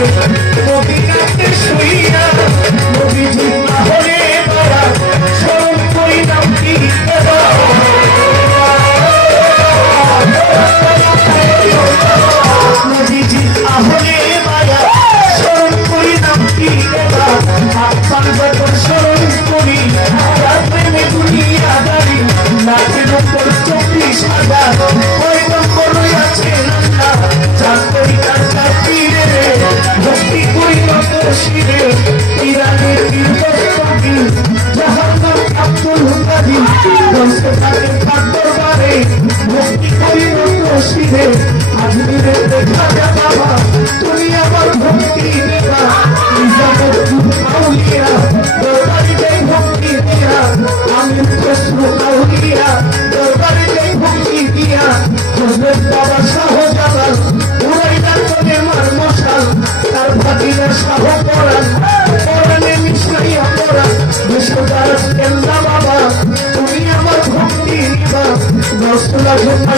করে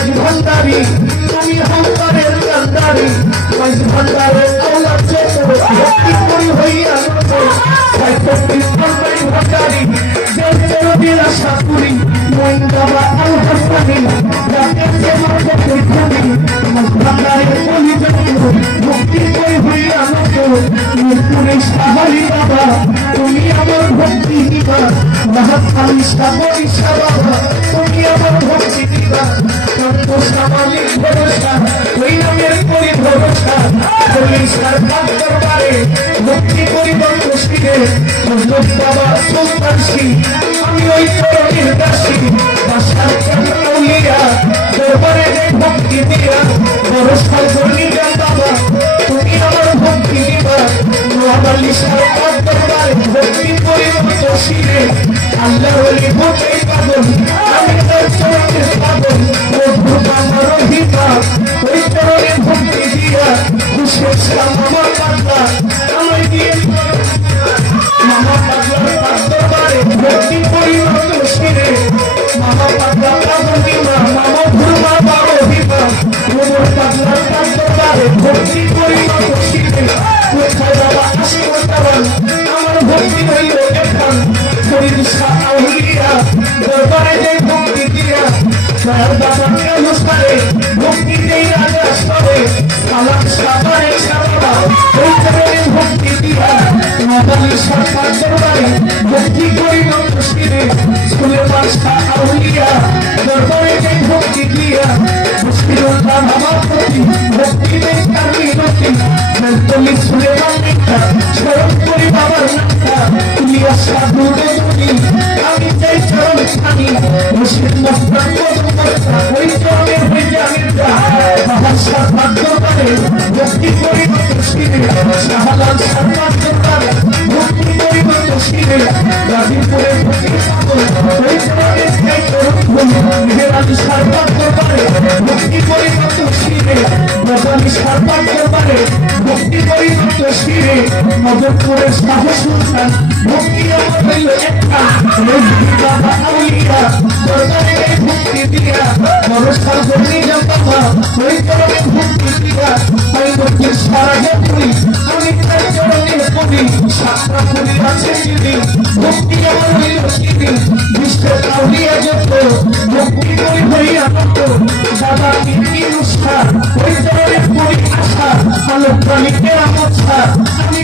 মাঝ ভান্ডারি তুমি হংকারের কান্দারি মাঝ ভান্ডারের আওলা চেত ভক্তি করি হইয়া ভান্ডারি ভান্ডারি জেল চেরবির আশা করি মইন বাবা আল হাসানি রাতের যে পৃথিবী মাঝ ভান্ডারের বলি জন্য ভক্তি করি হইয়া নত মিরপুরে সাহারি বাবা তুমি আমার ভক্তি দিবা মহাত আমি সাগরি বাবা তুমি আমার ভক্তি দিবা সত্য সামাজিক ভরসা ওই নামের করি ভরসা বলি সরকার দরবারে ভক্তি করি বন্ধুশিরে হজরত বাবা সুলতান সিং আমি ওই তরণীর দাসী বাসার চাউলিয়া দরবারে ভক্তি দিয়া করি যান বাবা তুমি আমার ভক্তি দিবা। নোয়াবালি বন্ধুশিরে আল্লাহ সরকার দরবারে ভক্তি করি নন্দশিরে সুলেমান শাহ আউলিয়া দরবারে যে ভক্তি দিয়া মুশকিলুল্লাহ আমার প্রতি ভক্তি দেই কামি নতি মেলতলি সুলেমান মিথ্যা স্মরণ করি বাবার নামটা ইলিয়াস সাধু দেবনী আমার হইল একটা রোজী বাবা আউলিয়া দরবারে এই দিয়া নমস্কার করি বাবা ওই চরণে ভক্তি দিয়া ওই ভক্তি সারা যাত্রী আমি তাই চরণে করি সাতটা করি আছে যিনি ভক্তি আমার হইল তিনি বিশ্বের আউলিয়া যত ভক্তি করি হইয়া নত দাদা তিনি নুষ্ঠা ওই চরণে করি আশা আলোক প্রাণীকে আমছা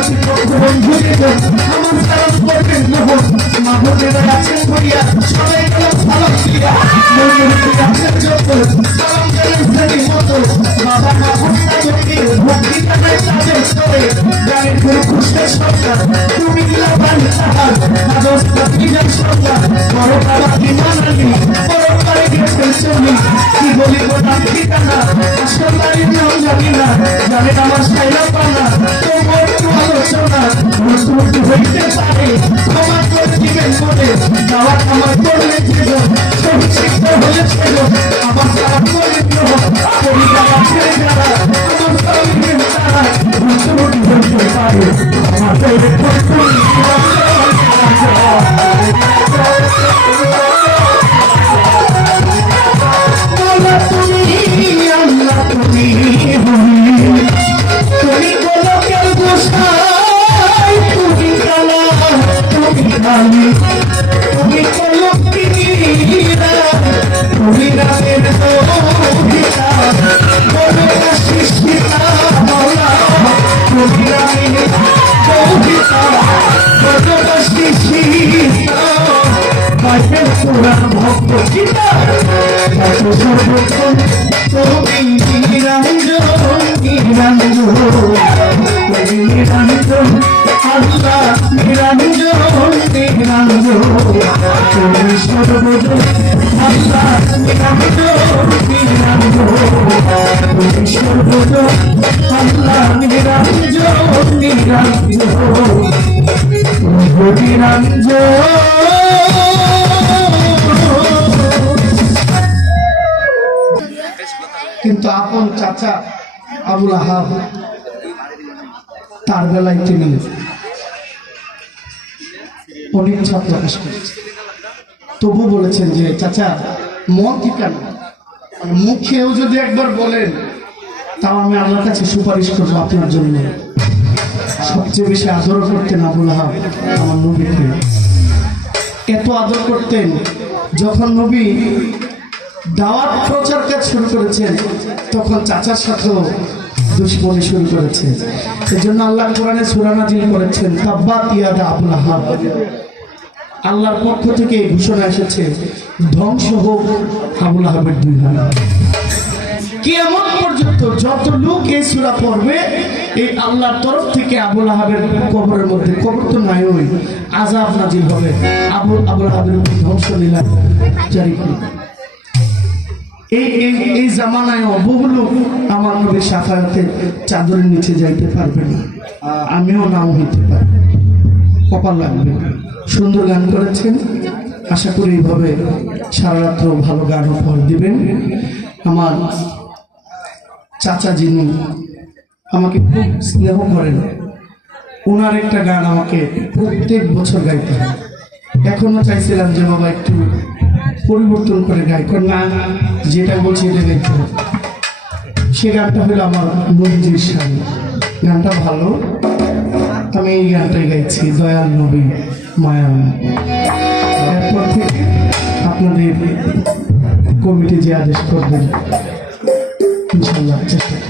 আমার সালাম করবেন গ্রহণ মাহবুবেরা আছেন ভইয়া সবাই গেলাম সালাম দিয়া মনের আছেন যত সালাম গেলেন শ্রেণি মতো বাবা মা ভক্তা ভক্তি জানায় তাদের স্তরে গানের গুরু কৃষ্ণের সরকার তুমি লাভান সাহার অবস্থা বিজন সরকার বড় বাবা বিমান আলী বড় গেছেন চলি কি বলি গোটাম ঠিকানা আসল বাড়ির নাম জানি না জানে আমার সাইলা পানা তো আলোচনা নতুন হইতে পারে ক্ষমা করে দিবেন বলে যাওয়া আমার করলে ছিল সব হলে ছিল আমার তারা করে দিল পরিবার ছেড়ে যারা আমার সঙ্গে তারা নতুন হইতে পারে আমাদের ভক্ত সর্বক্ষণ তুমি নিরঞ্জন নিরঞ্জন নিরঞ্জন আল্লাহ নিরঞ্জন নিরঞ্জন তুমি সর্বজন কিন্তু আপন চাচা আবুল আহাব তার বেলায় তিনি অনিচ্ছা প্রকাশ করেছেন। তবু বলেছেন যে, চাচা, মন ঠিকানা মুখেও যদি একবার বলেন, তাও আমি আল্লাহর কাছে সুপারিশ করব আপনার জন্য। সবচেয়ে বেশি আদর করতেন আবুল আহাব, আমার নবীকে। এত আদর করতেন যখন নবী দাওয়াত প্রচার কাজ শুরু করেছেন, তখন চাচার সাথেও দুশ্মনী শুরু করেছে। এই জন্য আল্লাহ কোরআনে সুরানাজিল করেছেন, তাব্বাত ইয়াদা আবুল আহাব। আল্লাহর পক্ষ থেকে ঘোষণা এসেছে, ধ্বংস হোক আবুল আহাবের দুই কিয়ামত পর্যন্ত যত লোক এই সূরা পড়বে, এই আল্লাহর তরফ থেকে আবুল আহাবের কবরের মধ্যে কবর তো নাই ওই আজাব নাজিল হবে। আবুল আবুল আহাবের উপর ধ্বংস লীলা জারি এই এই এই জামানায় বহু লোক আমার নবীর সাফায়াতে চাদরের নিচে যাইতে পারবে না। আমিও নাও হইতে পারি। কপাল লাগবে। সুন্দর গান করেছেন। আশা করি এইভাবে সারা রাত্র ভালো গান উপহার দিবেন। আমার চাচা যিনি আমাকে খুব স্নেহ করেন ওনার একটা গান আমাকে প্রত্যেক বছর গাইতে হয়। এখনও চাইছিলাম যে বাবা একটু পরিবর্তন করে গাই কর না, যেটা বলছি এটা গাইতে সে গানটা হলো আমার নবীজির শাড়ি। গানটা ভালো। আমি এই গানটাই গাইছি, দয়াল নবী। এরপর থেকে আপনাদের কমিটি যে আদেশ করবেন ইনশাল্লাহ চেষ্টা